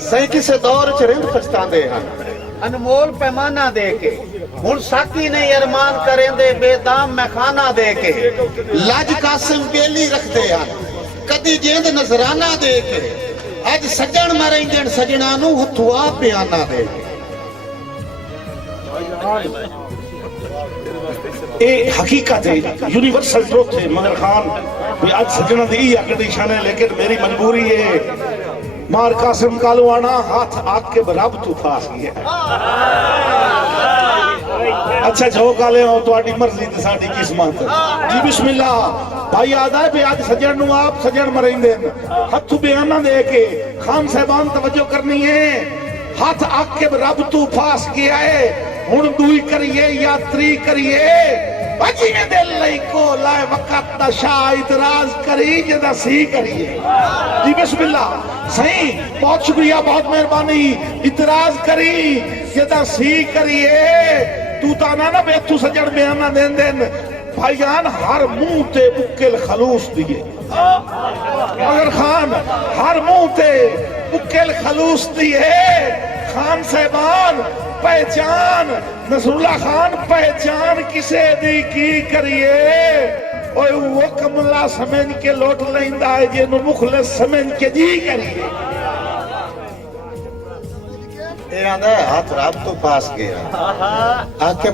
सही किसे दौर च रिंद पछतांदे हन अनमोल पैमाना दे के हुण साकी नहीं अरमान करेंदे बेदाम मैं खाना दे के लाज कासिम बेली रखदे हन कदी जेंद नजराना दे के अज सजण मरेंदे सजना नू हथुआ पियाना दे ए हकीकत है यूनिवर्सल ट्रुथ है मगर खान भी आज सजना दी कंडीशन है लेकिन मेरी मजबूरी है मार कासिम कालवाना हाथ आग के बराबर तू फास गया अच्छा जो काले हो तुम्हारी मर्जी ते साडी किस्मत जी बिस्मिल्लाह भाई आदा है आज सजन नु आप सजन मरेंदे हथ बयाना दे के खान साहबान तवज्जो करनी है हाथ आग के बराबर तू फास गया है हुण दुई करिए यात्री करिए बजी में दिल लई को लाए वक़्त दा शाह इतराज करी जदा सी करिए जी बिस्मिल्लाह सही बहुत शुक्रिया बहुत मेहरबानी इतराज करी जदा सी करिए तू ताना ना बे तू सजण बयाना देन देन भाईजान हर मुंह ते उकेल खलूस दिए मगर खान हर मुंह ते उकेल खलूस दिए खान साहबान पहचान नसरुल्लाह खान पहचान किसे दी की करिए ओए वो कमला समझ के लोट लेंदा है जे नु मुखलिस समझ के जी करिए तेरा हाथ रात तो पास गया आके